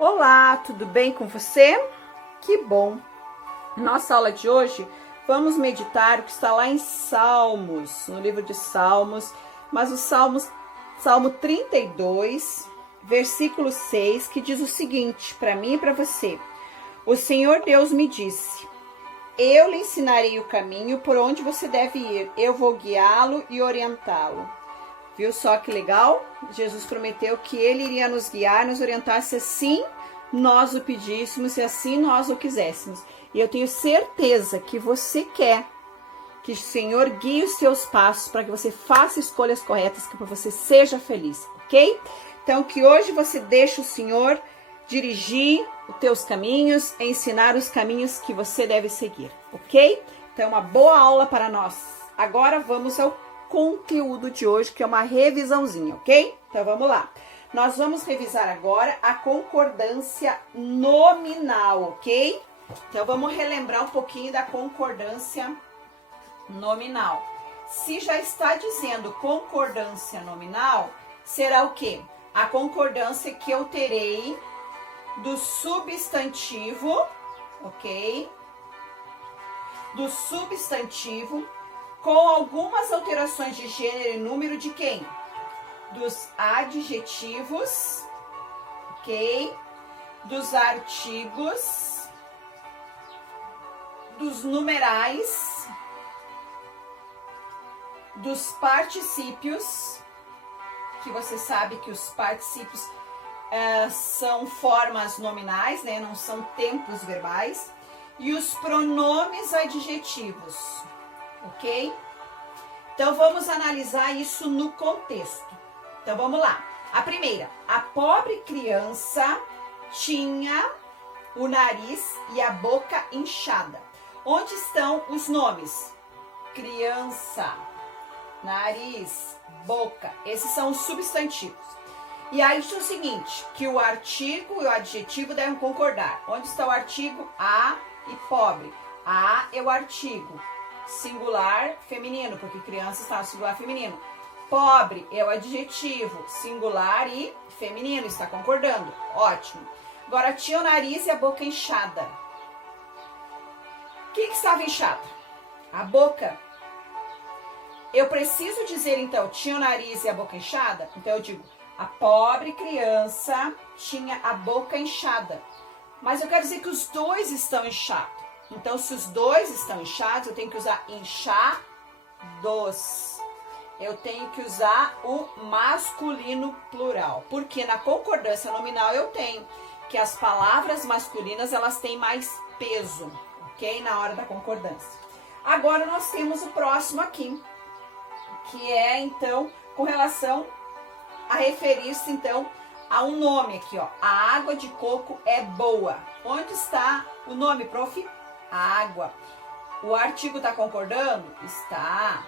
Olá, tudo bem com você? Que bom! Nossa aula de hoje, vamos meditar o que está lá em Salmos, no livro de Salmos, mas o Salmo 32, versículo 6, que diz o seguinte, para mim e para você. O Senhor Deus me disse, eu lhe ensinarei o caminho por onde você deve ir, eu vou guiá-lo e orientá-lo. Viu só que legal? Jesus prometeu que ele iria nos guiar, nos orientar se assim nós o pedíssemos, se assim nós o quiséssemos. E eu tenho certeza que você quer que o Senhor guie os seus passos para que você faça escolhas corretas, que você seja feliz, ok? Então que hoje você deixe o Senhor dirigir os teus caminhos, ensinar os caminhos que você deve seguir, ok? Então uma boa aula para nós. Agora vamos ao conteúdo de hoje, que é uma revisãozinha, ok? Então vamos lá. Nós vamos revisar agora a concordância nominal, ok? Então vamos relembrar um pouquinho da concordância nominal. Se já está dizendo concordância nominal, será o quê? A concordância que eu terei do substantivo, ok? Do substantivo com algumas alterações de gênero e número de quem? Dos adjetivos, ok? Dos artigos, dos numerais, dos particípios, que você sabe que os particípios são formas nominais, né? Não são tempos verbais, e os pronomes adjetivos. Ok? Então, vamos analisar isso no contexto. Então, vamos lá. A primeira, a pobre criança tinha o nariz e a boca inchada. Onde estão os nomes? Criança, nariz, boca. Esses são os substantivos. E aí, diz o seguinte, que o artigo e o adjetivo devem concordar. Onde está o artigo? A e pobre. A é o artigo. Singular feminino, porque criança está no singular feminino. Pobre é o adjetivo, singular e feminino, está concordando. Ótimo. Agora, tinha o nariz e a boca inchada. O que estava inchado? A boca. Eu preciso dizer, então, tinha o nariz e a boca inchada? Então, eu digo, a pobre criança tinha a boca inchada. Mas eu quero dizer que os dois estão inchados. Então, se os dois estão inchados, eu tenho que usar inchados. Eu tenho que usar o masculino plural. Porque na concordância nominal eu tenho que as palavras masculinas, elas têm mais peso, ok? Na hora da concordância. Agora, nós temos o próximo aqui, que é, então, com relação a referir-se, então, a um nome aqui, ó. A água de coco é boa. Onde está o nome, prof? Água. O artigo está concordando? Está,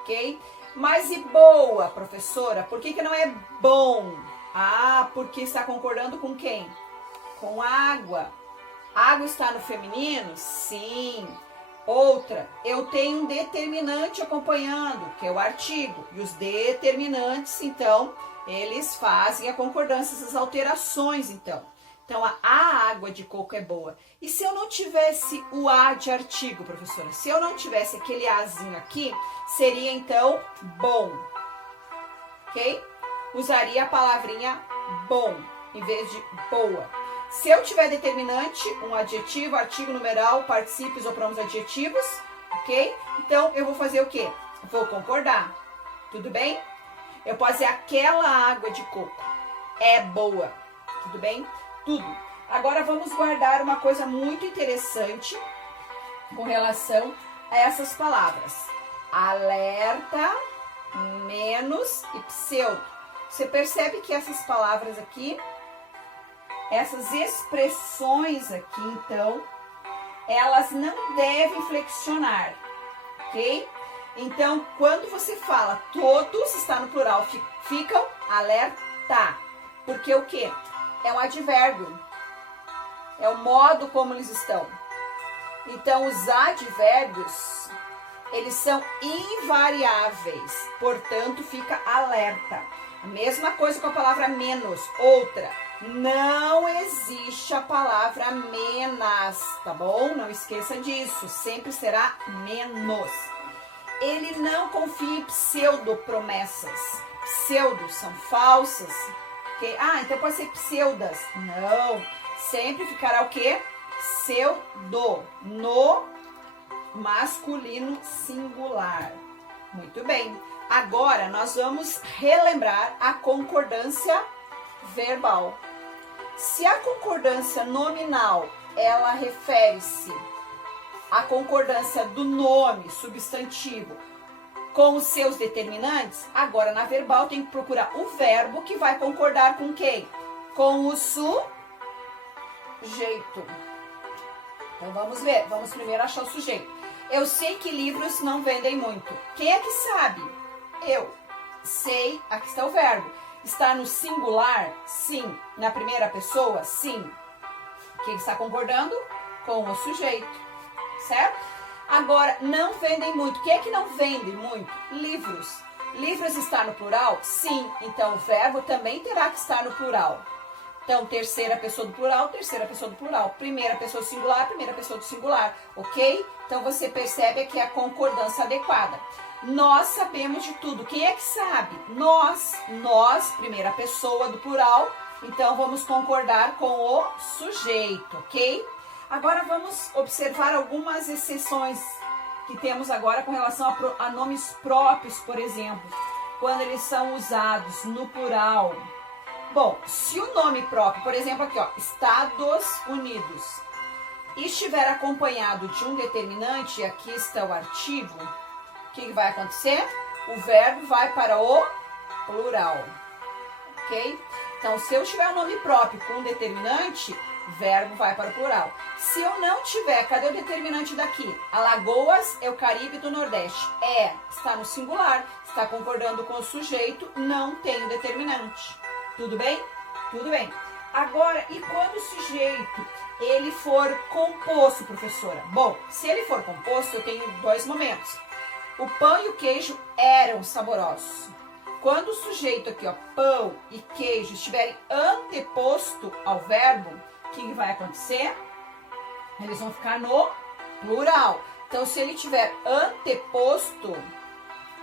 ok? Mas e boa, professora? Por que não é bom? Ah, porque está concordando com quem? Com água. Água está no feminino? Sim. Outra, eu tenho um determinante acompanhando, que é o artigo. E os determinantes, então, eles fazem a concordância, essas alterações, então. Então, a água de coco é boa. E se eu não tivesse o A de artigo, professora? Se eu não tivesse aquele Azinho aqui, seria, então, bom. Ok? Usaria a palavrinha bom, em vez de boa. Se eu tiver determinante, um adjetivo, artigo, numeral, particípios ou pronomes adjetivos, ok? Então, eu vou fazer o quê? Vou concordar. Tudo bem? Eu posso dizer, aquela água de coco é boa. Tudo bem? Tudo. Agora vamos guardar uma coisa muito interessante com relação a essas palavras. Alerta, menos e pseudo. Você percebe que essas palavras aqui, essas expressões aqui, então, elas não devem flexionar, ok? Então, quando você fala todos, está no plural, ficam alerta. Porque o quê? É um advérbio. É o modo como eles estão. Então, os advérbios, eles são invariáveis. Portanto, fica alerta. A mesma coisa com a palavra menos. Outra, não existe a palavra menas, tá bom? Não esqueça disso, sempre será menos. Ele não confia em pseudo-promessas. Pseudo são falsas. Okay? Ah, então pode ser pseudas. Não, sempre ficará o quê? Pseudo, no masculino singular. Muito bem. Agora nós vamos relembrar a concordância verbal. Se a concordância nominal, ela refere-se à concordância do nome, substantivo, com os seus determinantes, agora na verbal tem que procurar o verbo que vai concordar com quem? Com o sujeito. Então vamos ver, vamos primeiro achar o sujeito. Eu sei que livros não vendem muito. Quem é que sabe? Eu sei, aqui está o verbo. Está no singular? Sim. Na primeira pessoa? Sim. Quem está concordando? Com o sujeito, certo? Agora, não vendem muito. Quem é que não vende muito? Livros. Livros está no plural? Sim. Então, o verbo também terá que estar no plural. Então, terceira pessoa do plural, terceira pessoa do plural. Primeira pessoa do singular, primeira pessoa do singular. Ok? Então, você percebe aqui a concordância adequada. Nós sabemos de tudo. Quem é que sabe? Nós, primeira pessoa do plural. Então, vamos concordar com o sujeito, ok? Agora, vamos observar algumas exceções que temos agora com relação a nomes próprios, por exemplo, quando eles são usados no plural. Bom, se o nome próprio, por exemplo, aqui, ó, Estados Unidos, estiver acompanhado de um determinante, aqui está o artigo, o que vai acontecer? O verbo vai para o plural, ok? Então, se eu tiver um nome próprio com um determinante, o verbo vai para o plural. Se eu não tiver, cadê o determinante daqui? Alagoas é o Caribe do Nordeste. Está no singular, está concordando com o sujeito, não tem o determinante. Tudo bem? Tudo bem. Agora, e quando o sujeito, ele for composto, professora? Bom, se ele for composto, eu tenho dois momentos. O pão e o queijo eram saborosos. Quando o sujeito aqui, ó, pão e queijo, estiverem anteposto ao verbo, o que vai acontecer? Eles vão ficar no plural. Então, se ele tiver anteposto,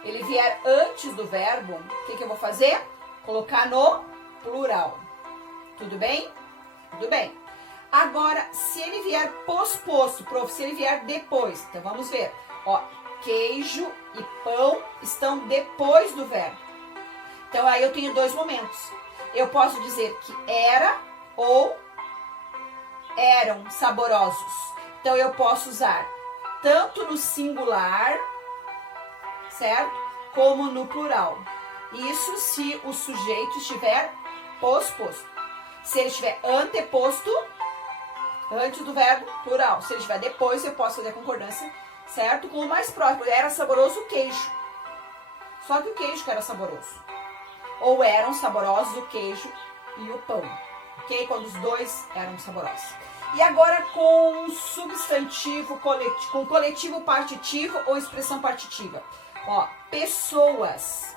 ele vier antes do verbo, o que eu vou fazer? Colocar no plural. Tudo bem? Tudo bem. Agora, se ele vier posposto, prof, se ele vier depois, então vamos ver. Ó, queijo e pão estão depois do verbo. Então, aí eu tenho dois momentos. Eu posso dizer que era ou eram saborosos. Então, eu posso usar tanto no singular, certo? Como no plural. Isso se o sujeito estiver posposto. Se ele estiver anteposto, antes do verbo, plural. Se ele estiver depois, eu posso fazer a concordância, certo? Com o mais próximo. Era saboroso o queijo. Só que o queijo que era saboroso. Ou eram saborosos o queijo e o pão. Ok? Quando os dois eram saborosos. E agora com substantivo coletivo, com coletivo partitivo ou expressão partitiva. Ó, pessoas.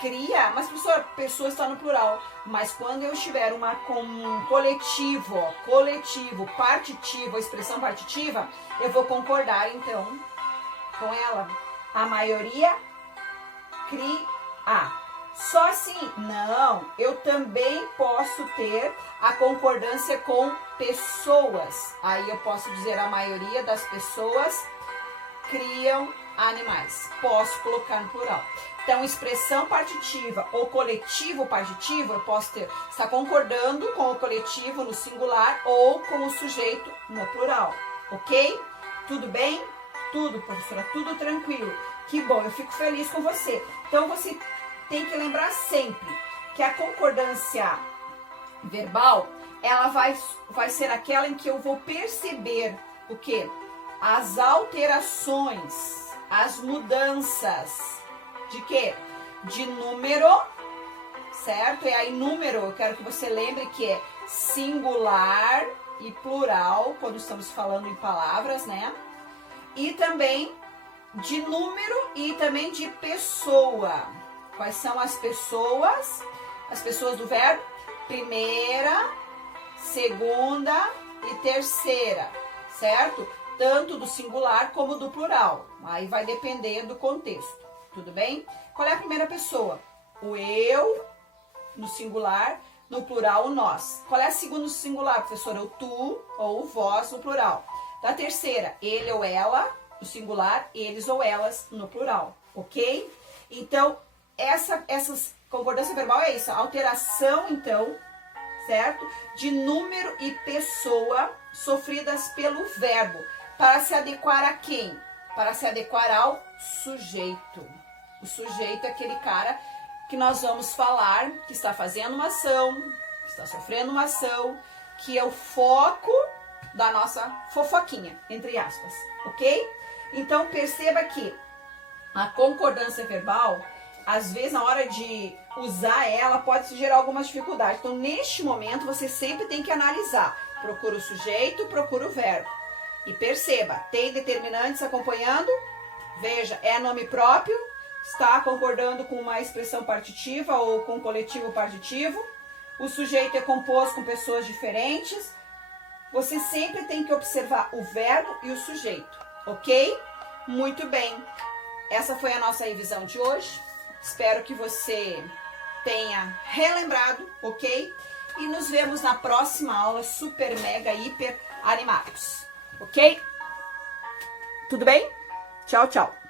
Cria, mas professor, pessoas está no plural. Mas quando eu estiver com um coletivo, ó, coletivo, partitivo, expressão partitiva, eu vou concordar então com ela. A maioria cria. Só assim? Não, eu também posso ter a concordância com pessoas. Aí eu posso dizer a maioria das pessoas criam animais. Posso colocar no plural. Então, expressão partitiva ou coletivo partitivo, eu posso ter, está concordando com o coletivo no singular ou com o sujeito no plural. Ok? Tudo bem? Tudo, professora, tudo tranquilo. Que bom, eu fico feliz com você. Então, você tem que lembrar sempre que a concordância verbal, ela vai ser aquela em que eu vou perceber o quê? As alterações, as mudanças. De quê? De número, certo? E aí número, eu quero que você lembre que é singular e plural, quando estamos falando em palavras, né? E também de número e também de pessoa. Quais são as pessoas? As pessoas do verbo? Primeira, segunda e terceira, certo? Tanto do singular como do plural. Aí vai depender do contexto, tudo bem? Qual é a primeira pessoa? O eu no singular, no plural o nós. Qual é a segunda no singular, professora? O tu ou o vós no plural. Da terceira, ele ou ela no singular, eles ou elas no plural, ok? Então, essas concordância verbal é isso, alteração, então, certo? De número e pessoa sofridas pelo verbo, para se adequar a quem? Para se adequar ao sujeito. O sujeito é aquele cara que nós vamos falar, que está fazendo uma ação, que está sofrendo uma ação, que é o foco da nossa fofoquinha, entre aspas, ok? Então, perceba que a concordância verbal, às vezes, na hora de usar ela, pode gerar algumas dificuldades. Então, neste momento, você sempre tem que analisar. Procura o sujeito, procura o verbo. E perceba, tem determinantes acompanhando? Veja, é nome próprio? Está concordando com uma expressão partitiva ou com coletivo partitivo? O sujeito é composto com pessoas diferentes? Você sempre tem que observar o verbo e o sujeito, ok? Muito bem. Essa foi a nossa revisão de hoje. Espero que você tenha relembrado, ok? E nos vemos na próxima aula super, mega, hiper animados, ok? Tudo bem? Tchau, tchau.